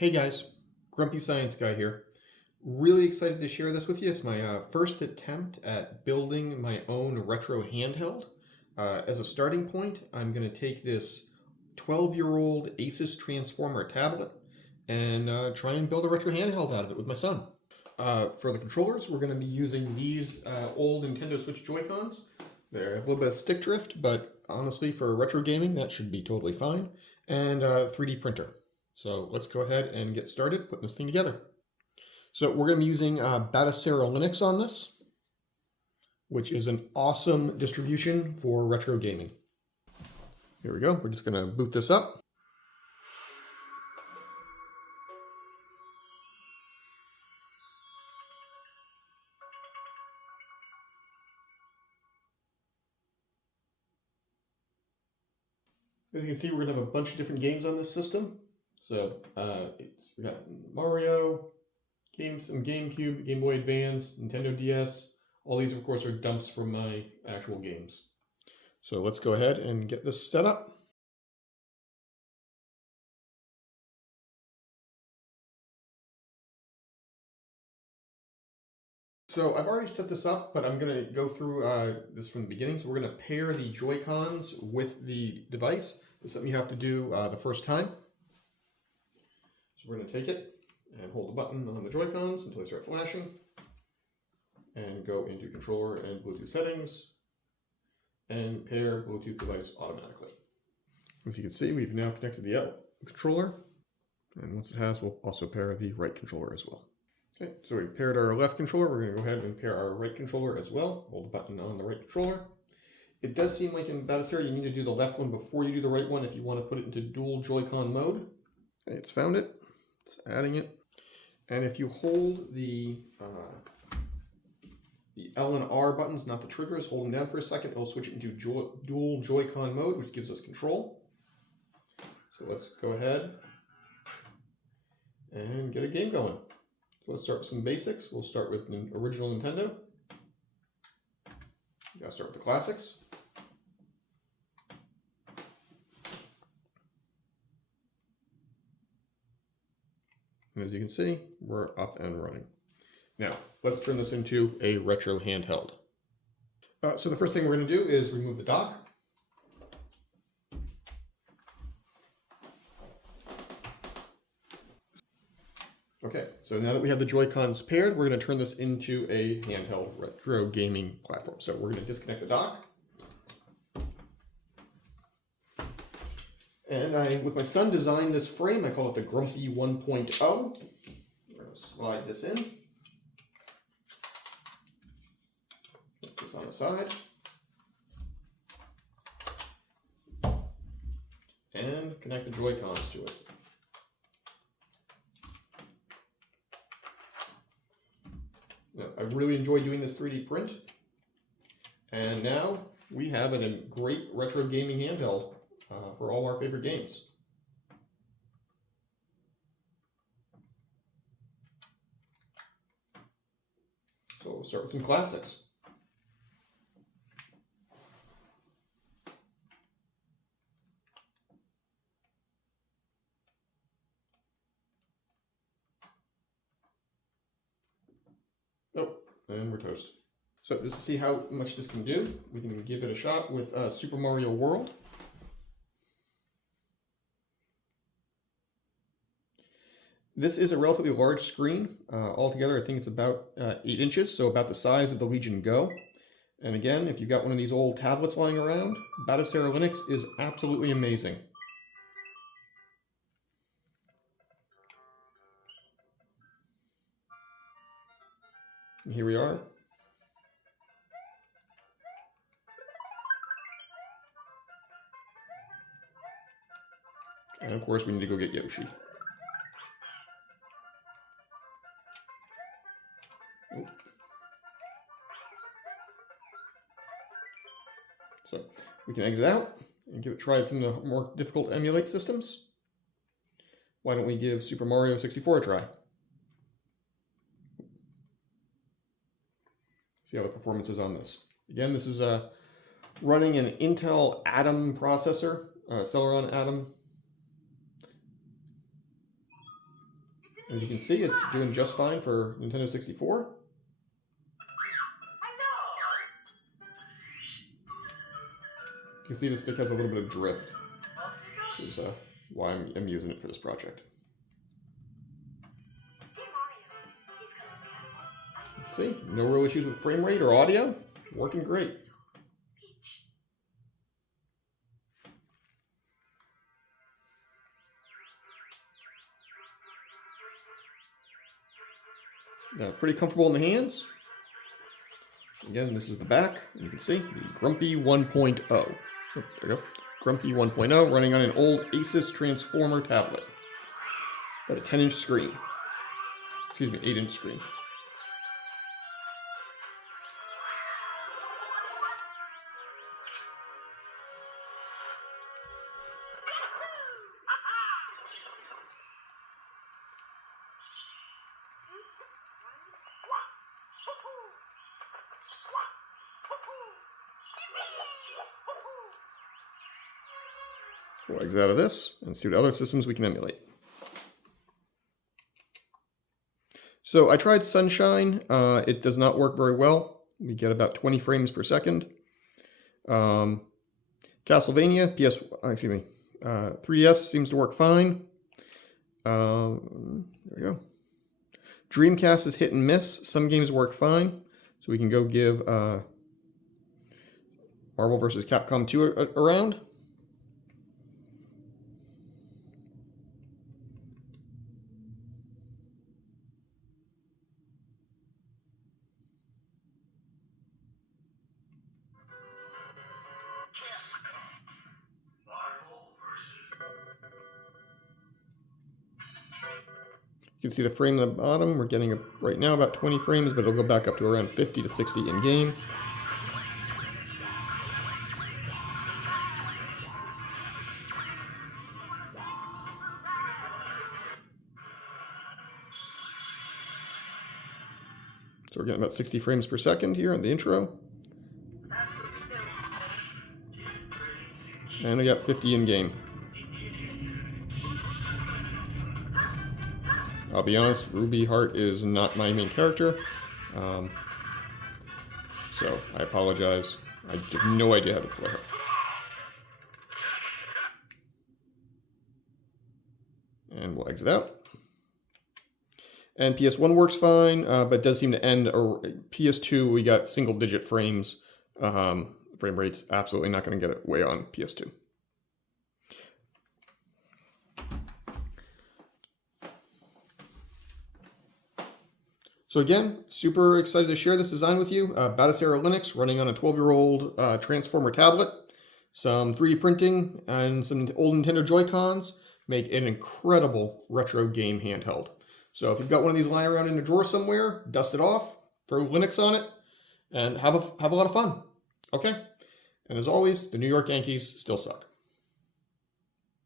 Hey guys, Grumpy Science Guy here. Really excited to share this with you. It's my first attempt at building my own retro handheld. As a starting point, I'm going to take this 12-year-old Asus Transformer tablet and try and build a retro handheld out of it with my son. For the controllers, we're going to be using these old Nintendo Switch Joy-Cons. They're a little bit of stick drift, but honestly, for retro gaming, that should be totally fine. And a 3D printer. So let's go ahead and get started putting this thing together. So we're going to be using Batocera Linux on this, which is an awesome distribution for retro gaming. Here we go. We're just going to boot this up. As you can see, we're going to have a bunch of different games on this system. So we got Mario, games, some GameCube, Game Boy Advance, Nintendo DS. All these, of course, are dumps from my actual games. So let's go ahead and get this set up. So I've already set this up, but I'm going to go through this from the beginning. So we're going to pair the Joy-Cons with the device. It's something you have to do the first time. So we're going to take it and hold the button on the Joy-Cons until they start flashing, and go into controller and Bluetooth settings, and pair Bluetooth device automatically. As you can see, we've now connected the controller, and once it has, we'll also pair the right controller as well. Okay, so we've paired our left controller. We're going to go ahead and pair our right controller as well. Hold the button on the right controller. It does seem like in Batocera you need to do the left one before you do the right one if you want to put it into dual Joy-Con mode. Okay, it's found it. It's adding it. And if you hold the L and R buttons, not the triggers, hold them down for a second, it'll switch it into dual Joy-Con mode, which gives us control. So let's go ahead and get a game going. So let's start with some basics. We'll start with the original Nintendo. You gotta start with the classics. And as you can see, we're up and running. Now, let's turn this into a retro handheld. So the first thing we're going to do is remove the dock. Okay, so now that we have the Joy-Cons paired, we're going to turn this into a handheld retro gaming platform. So we're going to disconnect the dock. And I, with my son, designed this frame. I call it the Grumpy 1.0. We're going to slide this in. Put this on the side. And connect the Joy-Cons to it. Now, I really enjoy doing this 3D print. And now we have a great retro gaming handheld for all our favorite games. So we'll start with some classics. Oh, and we're toast. So just to see how much this can do, we can give it a shot with Super Mario World. This is a relatively large screen. Altogether, I think it's about 8 inches, so about the size of the Legion Go. And again, if you've got one of these old tablets lying around, Batocera Linux is absolutely amazing. And here we are. And of course, we need to go get Yoshi. So we can exit out and give it a try at some of the more difficult emulate systems. Why don't we give Super Mario 64 a try? See how the performance is on this. Again, this is running an Intel Atom processor, Celeron Atom. As you can see, it's doing just fine for Nintendo 64. You can see the stick has a little bit of drift, which is why I'm using it for this project. See, no real issues with frame rate or audio. Working great. Pretty comfortable in the hands. Again, this is the back. You can see the Grumpy 1.0. Oh, there we go. Grumpy 1.0 running on an old Asus Transformer tablet. About a 10-inch screen. Excuse me, 8-inch screen. We'll exit out of this and see what other systems we can emulate. So I tried Sunshine. It does not work very well. We get about 20 frames per second. Castlevania, 3DS seems to work fine. There we go. Dreamcast is hit and miss. Some games work fine. So we can go give Marvel vs. Capcom 2 a round. You can see the frame at the bottom. We're getting right now about 20 frames, but it'll go back up to around 50 to 60 in game. So we're getting about 60 frames per second here in the intro. And we got 50 in game. I'll be honest, Ruby Heart is not my main character, so I apologize. I have no idea how to play her. And we'll exit out. And PS1 works fine, but does seem to end. PS2, we got single-digit frames. Frame rate's absolutely not going to get it way on PS2. So again, super excited to share this design with you. Batocera Linux running on a 12-year-old Transformer tablet. Some 3D printing and some old Nintendo Joy-Cons make an incredible retro game handheld. So if you've got one of these lying around in a drawer somewhere, dust it off, throw Linux on it, and have a lot of fun. Okay? And as always, the New York Yankees still suck.